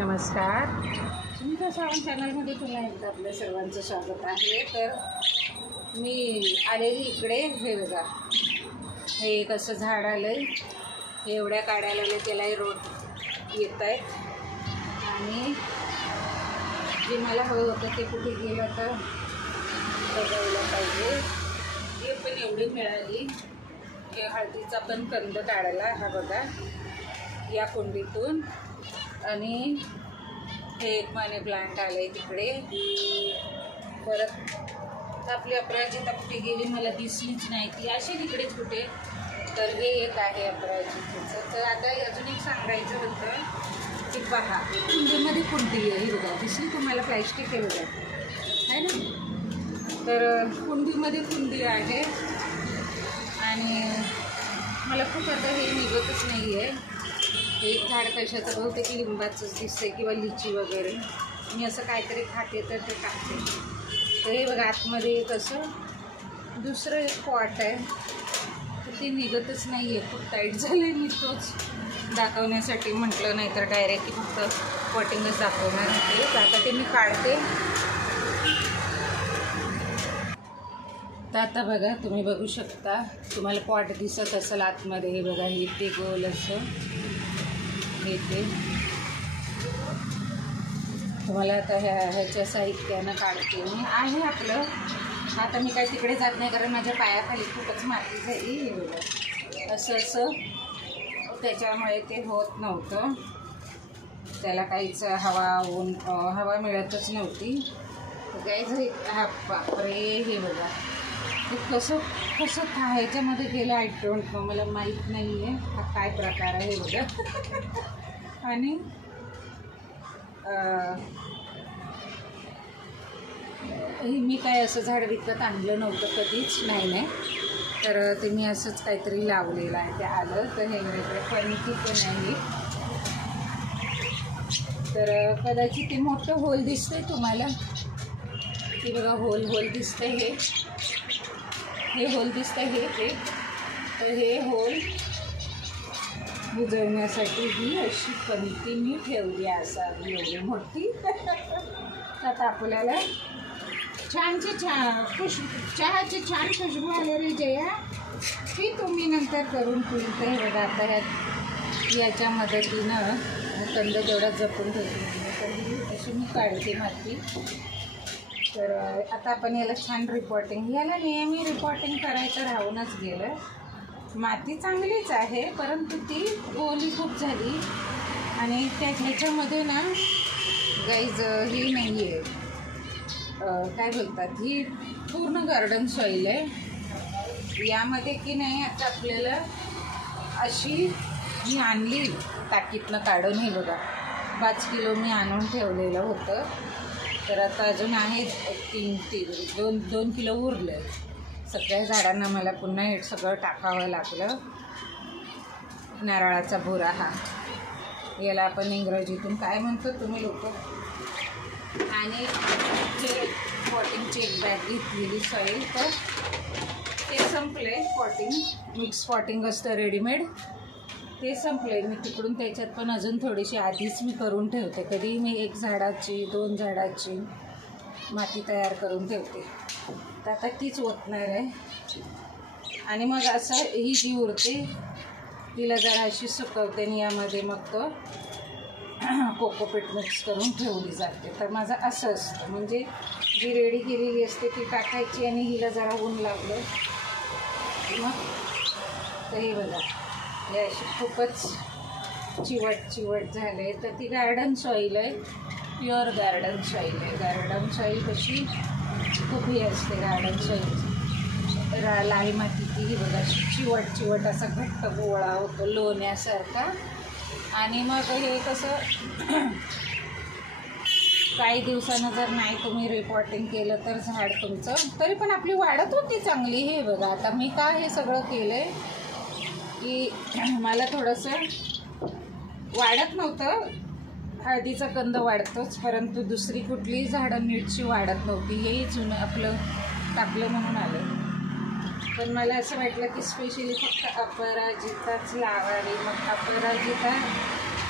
नमस्कार, सुनीता सावंत चॅनलमध्ये पुन्हा एकदा आपल्या सर्वांचं स्वागत आहे. तर मी आलेली इकडे, हे बघा, हे एक असं झाड आलं आहे, हे एवढ्या काढायला आले, त्यालाही रोड येत आहेत. आणि जे मला हवं होतं ते कुठे गेलं तर बघायला पाहिजे. हे पण एवढी मिळाली. हे हळदीचा पण कंद काढायला, हा बघा, या कुंडीतून. आणि हे एक मनी प्लांट आलं आहे तिकडे. परत आपली अपराजिता कुठे गेली मला दिसलीच नाही, ती अशी तिकडेच कुठे. तर हे एक आहे अपराजितेचं. तर आता अजून एक सांगायचं होतं की पहा, कुंडीमध्ये कुंडी आहे, बघा, दिसली तुम्हाला, प्लॅस्टिक आहे बघा, आहे ना. तर कुंडीमध्ये कुंडी आहे आणि मला खूप आता हे निघतच नाही आहे. एक झाड कशाचं, बहुतेक लिंबाचंच दिसतंय किंवा लिची वगैरे. मी असं काहीतरी खाते तर ते टाकते. तर हे बघा, आतमध्ये एक असं दुसरं एक पॉट आहे, तर ते निघतच नाही आहे, खूप टाईट झाले. मी तोच दाखवण्यासाठी म्हटलं, नाही तर डायरेक्टली फक्त पॉटिंगच दाखवणार होते. तर आता ते मी काढते. तर आता बघा, तुम्ही बघू शकता, तुम्हाला पॉट दिसत असेल आतमध्ये. हे बघा, हे ते गोल असं हे ते. तुम्हाला आता ह्याच्या साहित्यानं काढते मी. आहे आपलं. आता मी काही तिकडे जात नाही, कारण माझ्या पायाखाली खूपच माती झाली. हे बघा, असं असं त्याच्यामुळे ते होत नव्हतं, त्याला काहीच हवा मिळतच नव्हती. तर काही जरी, हा बापरे, हे बघा, ते कसं ह्याच्यामध्ये गेलं, आय डोंट नो, मला माहीत नाही आहे हा काय प्रकार आहे बघा. आणि मी काय असं झाड विकत आणलं नव्हतं कधीच, नाही. तर ते मी असंच काहीतरी लावलेलं आहे, ते आलं. तर हे वेगळे फणकी पण आहे. तर कदाचित ते मोठं होल दिसतंय तुम्हाला, ते बघा, होल दिसतंय, हे होल दिसतंय, हे. तर हे होल बुजवण्यासाठी ही अशी फणकी मी ठेवली असावी, एवढी मोठी. आता आपल्याला चहाची छान खुशबू आलेली जया, ती तुम्ही नंतर करून ठेवते. हे बघा, आता याच्या मदतीनं कंद जेवढा जपून ठेवते, तर अशी मी काढते माती. तर आता आपण याला छान रिपोर्टिंग, याला नेहमी रिपोर्टिंग करायचं राहूनच गेलं. माती चांगलीच आहे, परंतु ती ओली खूप झाली. आणि ह्याच्यामध्ये ना गाईज ही नाही आहे, काय बोलतात, ही पूर्ण गार्डन सॉईल आहे. यामध्ये की नाही, आता आपल्याला अशी मी आणली टाकीतनं काढून. हे बघा, 5 किलो मी आणून ठेवलेलं होतं. तर आता अजून आहे 2 किलो उरले. सगळ्या झाडांना मला पुन्हा हे सगळं टाकावं लागलं. नारळाचा भुरा, हा, याला आपण इंग्रजीतून काय म्हणतो तुम्ही लोक. आणि जे पॉटिंगची एक बॅग घेतलेली सॉईल, तर ते संपले. मिक्स पॉटिंग असतं रेडीमेड, ते संपले. मी तिकडून त्याच्यात पण अजून थोडीशी आधीच मी करून ठेवते. कधी मी 1 झाडाची 2 झाडाची माती तयार करून ठेवते. तर आता तीच ओतणार आहे. आणि मग असं ही जी उरते तिला जरा अशी सुकवते, आणि यामध्ये मग तो कोकोपीट मिक्स करून ठेवली जाते. तर माझं असं असतं, म्हणजे जी रेडी केलेली असते ती टाकायची, आणि हिला जरा ऊन लागलं मग. तर हे बघा, हे अशी खूपच चिवट झाले. तर ती गार्डन सॉईल आहे, प्युअर गार्डन सॉईल आहे. गार्डन सॉईल कशी खूप ही असते गार्डन सॉईल, लाल माती ती बघा, चिवट असा घट्ट गोळा होतो लोण्यासारखा. आणि मग हे कसं काही दिवसानं जर नाही तुम्ही रिपोर्टिंग केलं तर झाड तुमचं तरी पण आपली वाढत होती चांगली. हे बघा, आता मी का हे सगळं केलं आहे की मला थोडंसं वाढत नव्हतं. हळदीचा कंद वाढतोच, परंतु दुसरी कुठलीही झाडं नीटशी वाढत नव्हती. हेही जुनं आपलं टाकलं म्हणून आलं. पण मला असं वाटलं की स्पेशली फक्त अपराजिताच लावावी. मग अपराजिता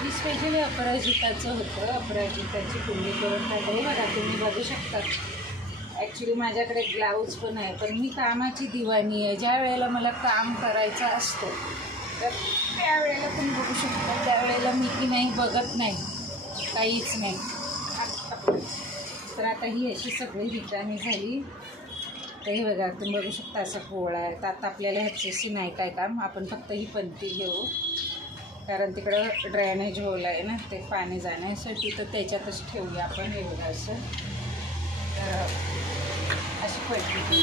ही स्पेशली अपराजिताचं होतं. अपराजिताची कुंडी करून काढली बघा, तुम्ही बघू शकता. ॲक्च्युली माझ्याकडे ग्लाऊज पण आहे, पण मी कामाची दिवाणी आहे. ज्या वेळेला मला काम करायचं असतं तर त्यावेळेला तुम्ही बघू शकता, त्यावेळेला मी की नाही बघत नाही, काहीच नाही. तर आता ही अशी सगळी रिकामी झाली. तर हे बघा, तुम्ही बघू शकता असा गोळा आहे. तर आता आपल्याला ह्याच्याशी नाही काय काम, आपण फक्त ही पंती घेऊ, कारण तिकडं ड्रेनेज होल आहे ना, ते पाणी जाण्यासाठी. तर त्याच्यातच ठेवूया आपण. हे बघा असं, तर अशी पट्टी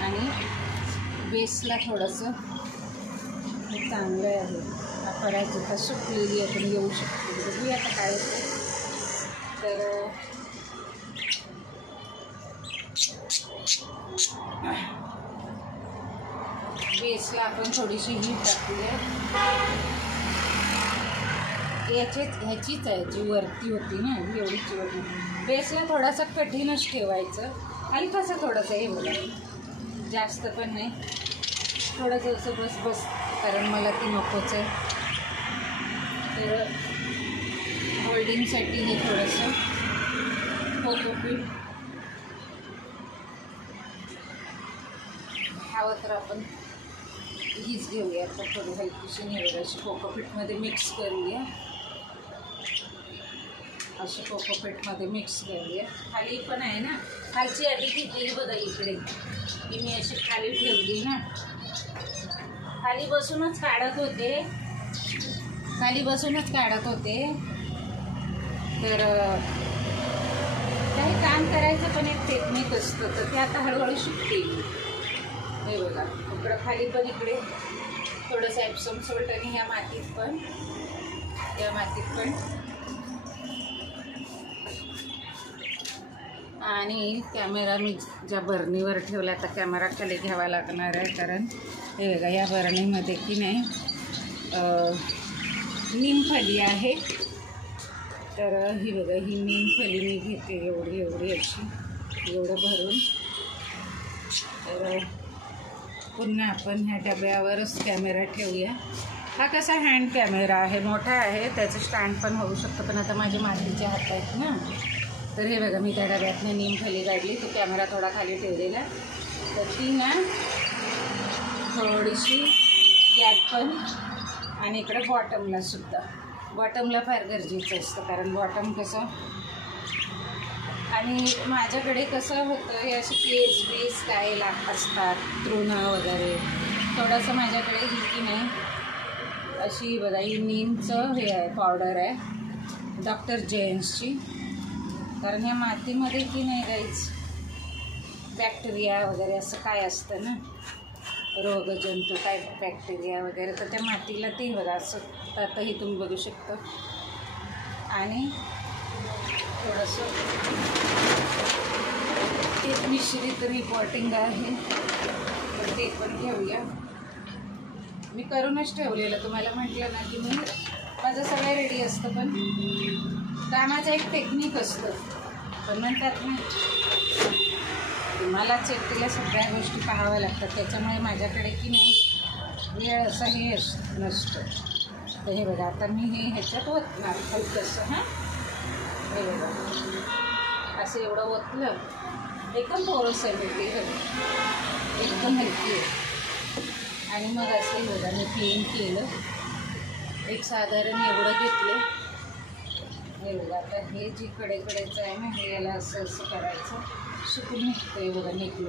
आणि बेसला थोडंसं हे चांगलं आहे. अपराजिता सुकलेली आपण येऊ शकतो. बघूया आता काय होतं. तर बेसला आपण थोडीशी ही टाकूया. ह्याचीच आहे जी वरती होती ना, एवढीची वरती. बेसला थोडासा कठीणच ठेवायचं, हलकासा थोडंसं. हे बघा, जास्त पण नाही, थोडंसं असं बस बस, कारण मला ती नकोच आहे. तर होल्डिंगसाठी हे थोडंसं कोकोपीट हवं तर आपण हीच घेऊया. तर थोडी हलकीशी निवडायची कोकोपीटमध्ये मिक्स करूया. अशी कोकोपीटमध्ये मिक्स करूया. खाली पण आहे ना, खालची आधी घेतलेली बघा इकडे, की मी अशी खाली ठेवली ना. खाली बसूनच काढत होते. तर काही काम करायचं पण एक टेक्निक असतं, तर ते आता हळूहळू शिकते. हे बघा, इकडं खाली पण इकडे थोडंसं एप्सम सोल्ट आणि ह्या मातीत पण आणि कॅमेरा मी ज्या बरणीवर ठेवला, आता कॅमेरा खाली घ्यावा लागणार आहे. कारण हे बघा, या बरणीमध्ये की नाही निमफली आहे. तर ही बघा, ही निमफली मी घेते एवढी अशी, एवढं भरून. तर पुन्हा आपण ह्या डब्यावरच कॅमेरा ठेवूया. हा कसा हँड कॅमेरा आहे, मोठा आहे, त्याचं स्टँड पण होऊ शकतं. पण आता माझे मातीचे हात आहेत ना, तर हे बघा, मी त्या डब्यातनं निमफली काढली. तो कॅमेरा थोडा खाली ठेवलेला, तर ती ना थोडीशी यात पण, आणि इकडे बॉटमला सुद्धा. बॉटमला फार गरजेचं असतं, कारण बॉटम कसं, आणि माझ्याकडे कसं होतं, हे असे केस बेस काय असतात, तृणं वगैरे. थोडंसं माझ्याकडे ही की नाही अशी बघा, ही नीमचं हे आहे, पावडर आहे डॉक्टर जेन्सची. कारण ह्या मातीमध्ये की नाही काहीच बॅक्टेरिया वगैरे असं काय असतं ना, रोगजंतू काय बॅक्टेरिया वगैरे, तर त्या मातीला ते बघा असं आताही तुम्ही बघू शकता. आणि थोडंसं एक मिश्रित रिपोर्टिंग आहे, तर ते पण घेऊया. मी करूनच ठेवलेलं, तुम्हाला म्हटलं ना की मी माझं सगळं रेडी असतं, पण कामाचं एक टेक्निक असतं. पण म्हणतात ना, मलाच एकटीला सगळ्या गोष्टी पाहाव्या लागतात, त्याच्यामुळे माझ्याकडे की नाही वेळ असंही नसतं. तर हे बघा, आता मी हे ह्याच्यात ओतणार हलकंसं. हां, हे बघा, असं एवढं ओतलं, एकदम पोरस आहे भेटी, एकदम हलकी आहे. आणि मग असं हे बघा, मी क्लीन केलं, एक साधारण एवढं घेतलं. हे बघा, आता हे जी कडेकडेचं आहे ना, हे याला असं असं करायचं, सुकून निघतं. हे बघा, निघलं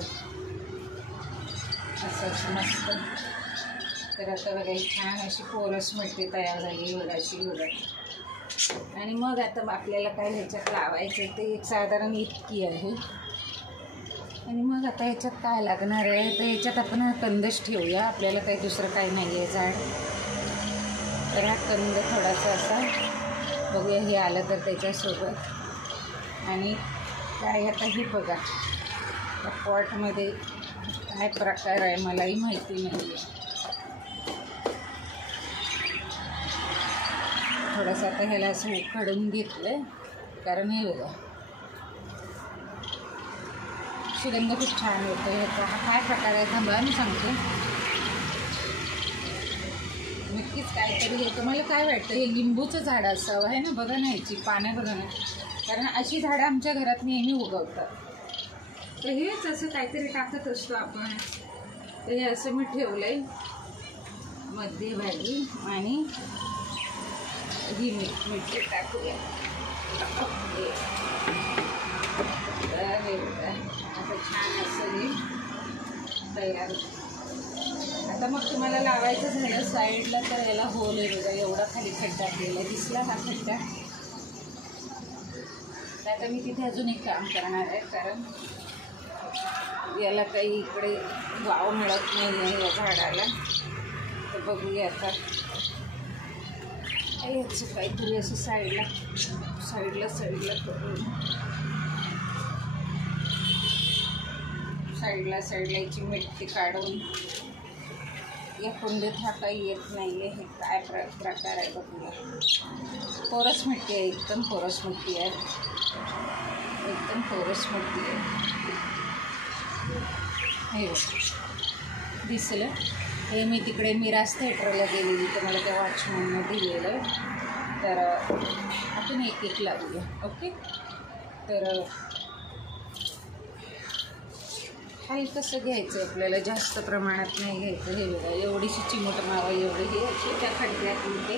असं मस्त. तर आता बघा, ही छान अशी पोरस मिळते तयार झाली बघा, अशी बघा. आणि मग आता आपल्याला काय ह्याच्यात लावायचं ते एक साधारण इतकी आहे. आणि मग आता ह्याच्यात काय लागणार आहे, तर ह्याच्यात आपण कंदच ठेवूया. आपल्याला काही दुसरं काही नाही आहे झाड. तर हा कंद थोडासा असा बघूया, हे आलं तर त्याच्यासोबत. आणि काय आता हे बघा, त्या पॉटमध्ये काय प्रकार आहे मलाही माहिती नाही आहे. थोडंसं आता ह्याला असं उखडून घेतलं, कारण हे बघा सुगंध खूप छान होतो ह्याचा. हा काय प्रकार आहे थांबा मी सांगते. मी नक्कीच काहीतरी हे. तुम्हाला काय वाटतं हे लिंबूचं झाड असावं आहे ना? बघा ना ह्याची पानं बघा ना, कारण अशी झाडं आमच्या घरात नेहमी उगवतात. तर हेच असं काहीतरी टाकत असतो आपण. तर हे असं मी ठेवलंय मध्यभागी आणि ही मिरची टाकूया. आता छान असं हे तयार. आता मग तुम्हाला लावायचं झालं साईडला तर याला होल आहे बघा, एवढा खाली खड्डा केला दिसला हा खड्डा. तर आता मी तिथे अजून एक काम करणार आहे, कारण याला काही इकडे वाव मिळत नाही आहे या झाडाला. तर बघूया आता याचं काहीतरी असं साईडला करून साईडला याची मिट्टी काढून. या कुंडीत हा काही येत नाही आहे. हे काय प्रकार आहे बघूया. कोरस मिट्टी आहे, एकदम कोरस मिट्टी आहे, एकदम कोरस मिट्टी आहे. हे दिसलं. हे मी तिकडे मिराज थिएटरला गेलेली तर मला त्या वॉचमॅनने दिलेलं. तर आपण एक एक लावूया. ओके. तर हलकंसं घ्यायचं आपल्याला, जास्त प्रमाणात नाही घ्यायचं. हे बघा एवढीशी चिमूट मावा एवढी हे अशी त्या खड्ड्यातून ते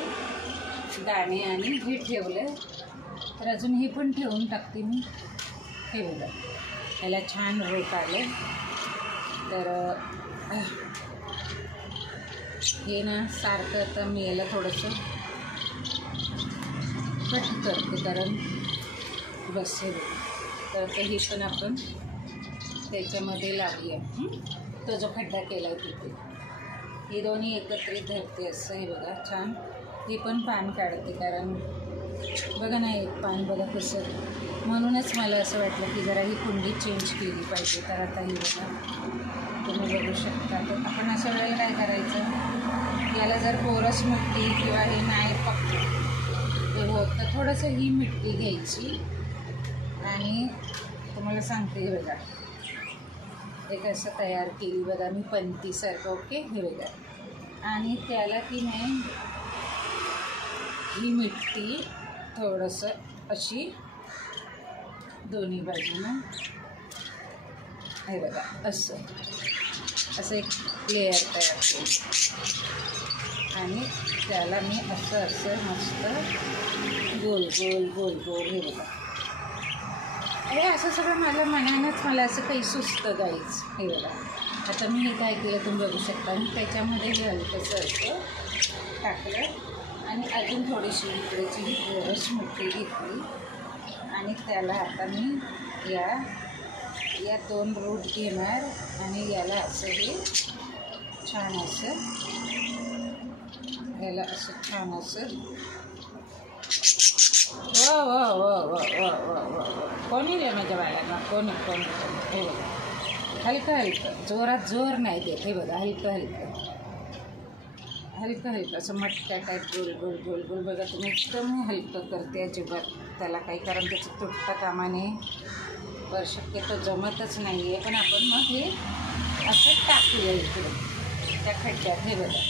दाणे आणि हे ठेवलं. तर अजून हे पण ठेवून टाकते मी. हे बघा याला छान रोट आले. तर हे ना सारखं आता मी याला थोडंसं कट करते, कारण बस हे तर ही पण आपण त्याच्यामध्ये लावूया. तो जो खड्डा केला आहे तिथे हे दोन्ही एकत्रित धरते असं. हे बघा छान. हे पण पान काढते, कारण बघा ना एक पान बघा कसं. म्हणूनच मला असं वाटलं की जरा ही कुंडी चेंज केली पाहिजे. तर आता ही बघा तुम्ही बघू शकता. तर आपण अशा वेळेला काय करायचं, याला जर कोरस मिट्टी किंवा हे नाही हे होत तर थोडंसं ही मिट्टी घ्यायची आणि तुम्हाला सांगते बघा एक असं तयार केली बघा मी पंतीसारखं. ओके. हे बघा आणि त्याला की नाही ही मिट्टी थोडंसं अशी दोन्ही बाजूनं हे बघा असं एक लेअर तयार केली आणि त्याला मी असं मस्त गोल गोल गोल गोल हे बघा. हे असं सगळं मनानंच मला असं काही सुचतं गाईच. हे बघा आता मी हे काय केलं तुम्ही बघू शकता. मी त्याच्यामध्ये हे हलकंसं असं टाकलं आणि अजून थोडीशी इकडेची ही कोरस मिट्टी घेतली आणि त्याला आता मी या दोन रूट घेणार आणि याला असं हे छान असं याला असं छान असं वा वा वा वा वा वा वा कोणी रे माझ्या बाळांना कोणी हे बघा हलकं जोरात जोर नाही देत. हे बघा हलकं असं मटक्या टाईप गोल गोल गोल गोल बघा. तुम्ही एकदम हलकं करते अजिबात त्याला काही, कारण त्याचं तुटता कामाने शक्यतो जमतच नाही आहे. पण आपण मग हे असं टाकूया इकडे त्या खड्ड्यात. हे बघा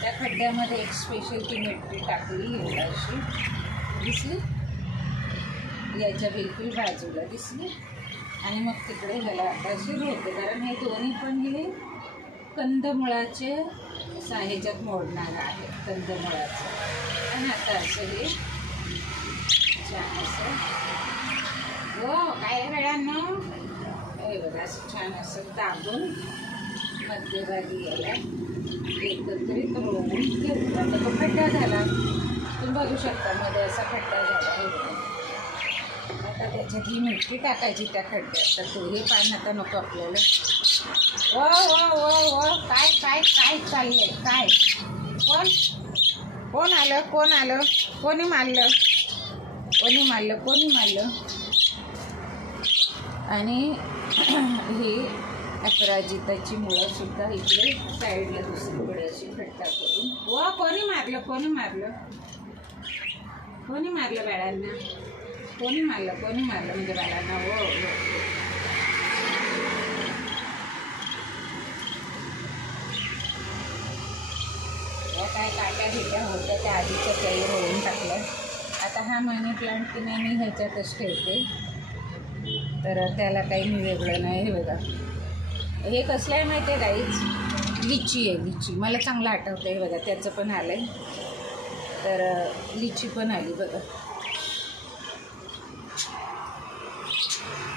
त्या खड्ड्यामध्ये एक स्पेशल ती मिट्टी टाकली एवढा अशी दिसली, याच्या बिलकुल बाजूला दिसली आणि मग तिकडे ह्याला आता अशी होते, कारण हे दोन्ही पण हे कंदमुळाचे ह्याच्यात मोडणार आहे कंदमुळाचं. आणि आता असं हे छान असं हो काय वेळानं हे बघा असं छान असं दाबून मध्यभागी याला एकत्रित रोवून घेतला. तर तो खड्डा झाला तुम्ही बघू शकता, मध्ये असा खड्डा झाला. हे बघा आता त्याच्यात ही मिट्टी टाकायची त्या खड्ड्यात. तर तो हे पान आता नको आपल्याला. व व व व काय काय काय चाललंय काय कोण आलं कोणी मारलं आणि ही अपराजिताची मुळंसुद्धा इकडे साईडला दुसरीकडे अशी खड्डा करून. व कोणी मारलं बाळांना कोणी मारलं म्हणजे बाळांना. हो काय काट्या बिट्या होत्या त्या आधीच्या काही रोवून टाकल्या. आता हा मनी प्लांट की नाही मी ह्याच्यातच ठेवते, तर त्याला काही मी वेगळं नाही. हे बघा, हे कसलं आहे माहिती आहे गाईच? लिची आहे, लिची. मला चांगलं आठवतं आहे. बघा त्याचं पण आलं आहे, तर लिची पण आली बघा.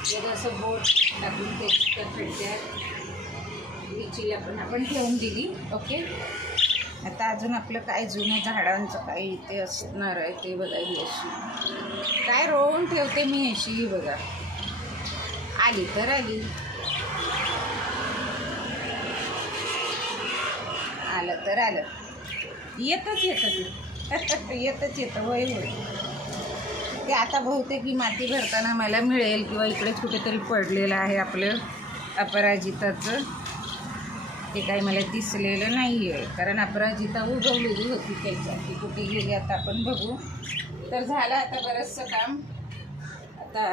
जसं बोट टाकून ते फेटत्या लिचीला पण आपण ठेवून दिली. ओके, आता अजून आपलं काय जुन्या झाडांचं काही इथे असणार आहे ते बघा. ही अशी काय रोवून ठेवते मी अशी. बघा आली तर आली, आलं तर आलं. येतच येतं होय होय. ते आता बहुतेक ही माती भरताना मला मिळेल किंवा इकडेच कुठेतरी पडलेलं आहे आपलं अपराजिताचं. ते काही मला दिसलेलं नाही आहे, कारण अपराजिता उगवलेली होती त्याच्यात. ती कुठे गेली आता आपण बघू. तर झालं आता बरंचसं काम. आता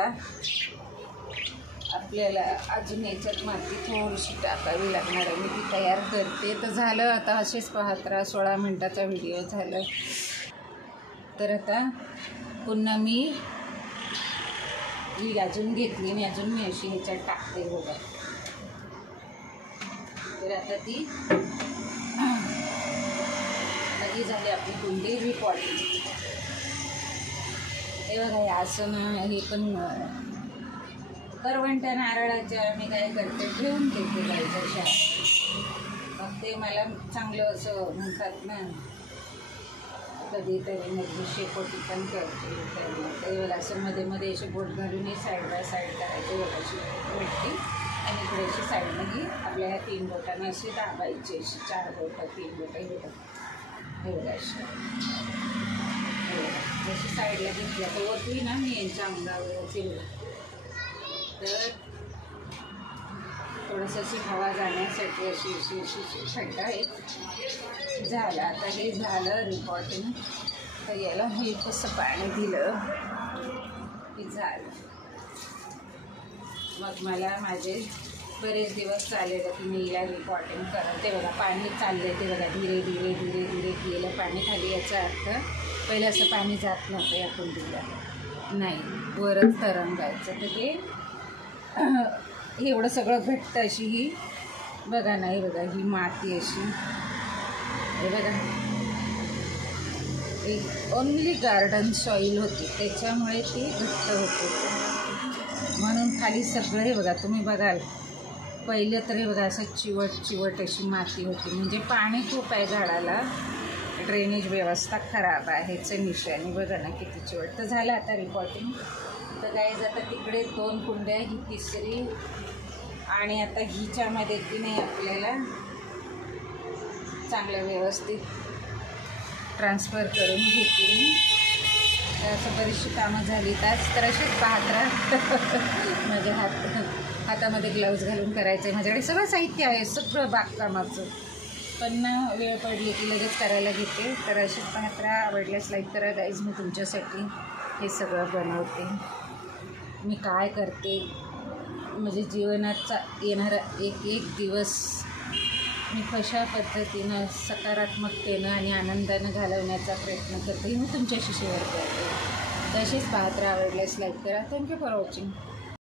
आपल्याला अजून याच्यात माती थोडीशी टाकावी लागणार आहे. मी ती तयार करते. तर झालं आता. असेच पाहत राहा. 16 मिनटाचा व्हिडिओ झाला. तर आता पुन्हा मी अजून घेतली आणि अजून मी अशी ह्याच्यात टाकते बघा. तर आता ती झाली आपली कुंडी रिपॉटिंग. हे बघा, हे असं ना, हे पण करवंट्या नारळाच्या मी काय करते, ठेवून देते गाईच्या. मग ते मला चांगलं असं म्हणतात ना, कधीतरी मग शेकोटी पण करते. तर असं मध्ये मध्ये असे बोट घालून हे साईड बाय साईड करायचे. अशी मिट्टी आणि इकडे अशी साईडमध्ये आपल्या ह्या 3 बोटांना अशी दाबायची. अशी 4 बोटं 3 बोटं हे बघा अशी. जशी साईडला घेतल्या तर वरती ना मी यांच्या अंगावरची तर थोडंसं अशी हवा जाण्यासाठी अशी अशी अशी खड्डा आहे. झालं आता. हे झालं रिपॉटिंग. तर याला हे कसं पाणी दिलं की झालं. मग मला माझे बरेच दिवस चाललेलं की मी हिला रिपॉटिंग करत. ते बघा पाणी चालले, ते बघा धीरे धीरे धीरे धीरे गेलं पाणी खाली. याचा अर्थ पहिलं असं पाणी जात नव्हतं या कुंडीला, नाही वरच तरंगायचं. तर ते एवढं सगळं घट्ट अशी ही बघा ना. हे बघा ही माती अशी, हे बघा एक ओनली गार्डन सॉईल होती, त्याच्यामुळे ती घट्ट होते. म्हणून खाली सगळं हे बघा तुम्ही बघाल पहिलं तर हे बघा असं चिवट अशी माती होती. म्हणजे पाणी खूप आहे झाडाला, ड्रेनेज व्यवस्था खराब आहे चं निशाणी. बघा ना किती चिवट. तर झालं आता रिपॉटिंग. तर काय जातं तिकडे 2 कुंड्या, ही तिसरी, आणि आता हिच्यामध्ये की नाही आपल्याला चांगलं व्यवस्थित ट्रान्सफर करून घेते मी. तर असं बरीचशी कामं झाली तर अशीच पाहत राहा. माझ्या हातामध्ये ग्लव्ज घालून करायचं आहे. माझ्याकडे सगळं साहित्य आहे, सगळं बागकामाचं, पण ना वेळ पडली की लगेच करायला घेते. तर अशीच पाहत राहा. आवडल्यास लाईक करा गाईज. मी तुमच्यासाठी हे सगळं बनवते. मी काय करते म्हणजे जीवनाचा येणारा एक दिवस मी कशा पद्धतीनं सकारात्मकतेनं आणि आनंदानं घालवण्याचा प्रयत्न करते, मी तुमच्याशी शेअर करते. तसेच पाहत राहा. आवडल्यास लाईक करा. Thank you for watching.